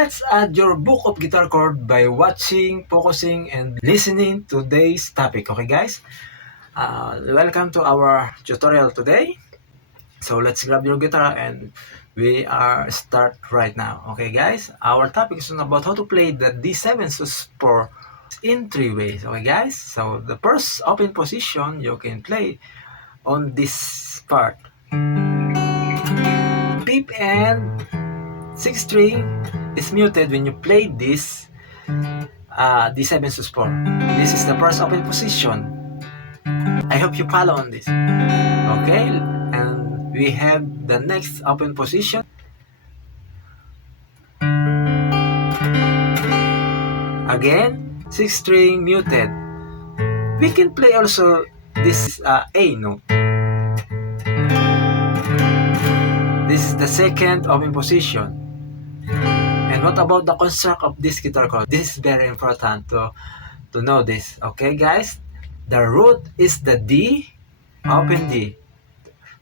Let's add your book of guitar chord by watching, focusing, and listening to today's topic. Okay, guys? Welcome to our tutorial today. So let's grab your guitar and we are start right now. Okay, guys? Our topic is about how to play the D7sus4 in 3 ways. Okay, guys? So the first open position you can play on this part. Fifth and 6th string is muted when you play this D7sus4. This is the first open position. I hope you follow on this. Okay, and we have the next open position. Again, 6th string muted. We can play also this A note. This is the second open position. And what about the construct of this guitar chord? This is very important to know this. Okay, guys? The root is the D, open D.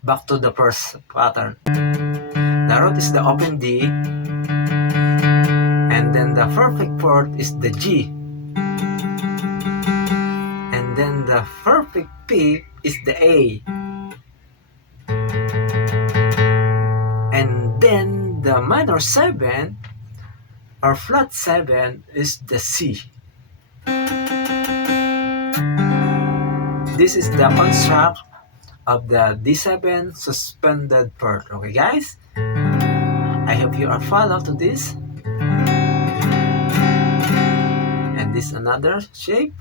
Back to the first pattern. The root is the open D, and then the perfect fourth is the G, and then the perfect fifth is the A, and then the minor 7 or flat 7 is the C. This is the construct of the D7 suspended chord. Okay, guys? I hope you are follow to this. And this another shape.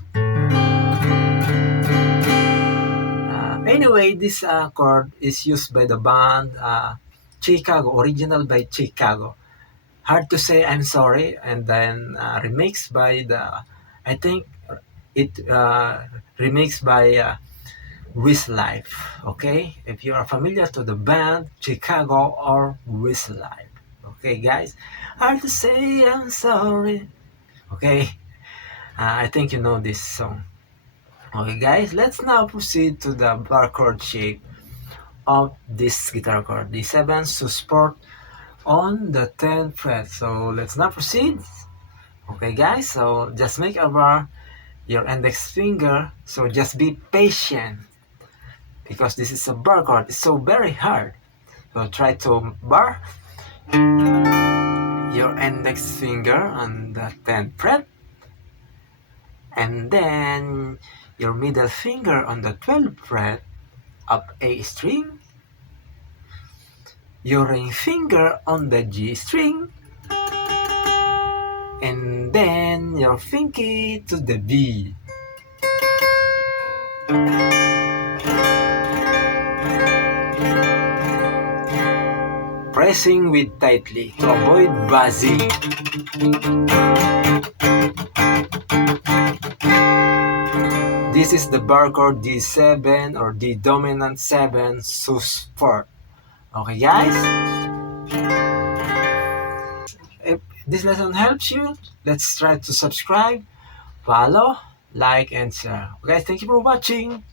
Anyway, this chord is used by the band Chicago, original by Chicago. Hard to say, I'm sorry, and then remixed by the, I think it remixed by WaysLearn. Okay, if you are familiar to the band Chicago or WaysLearn. Okay, guys, hard to say, I'm sorry. Okay, I think you know this song. Okay, guys, let's now proceed to the bar chord shape of this guitar chord, D7sus4 on the 10th fret. So let's now proceed. Okay, guys, so just make a bar your index finger. So just be patient because this is a bar chord. It's so very hard. So try to bar your index finger on the 10th fret, and then your middle finger on the 12th fret of A string, your ring finger on the G string, and then your pinky to the B. Pressing with tightly to avoid buzzing. This is the bar chord D7 or D dominant 7 sus4. Okay, guys? If this lesson helps you, let's try to subscribe, follow, like, and share. Okay, thank you for watching.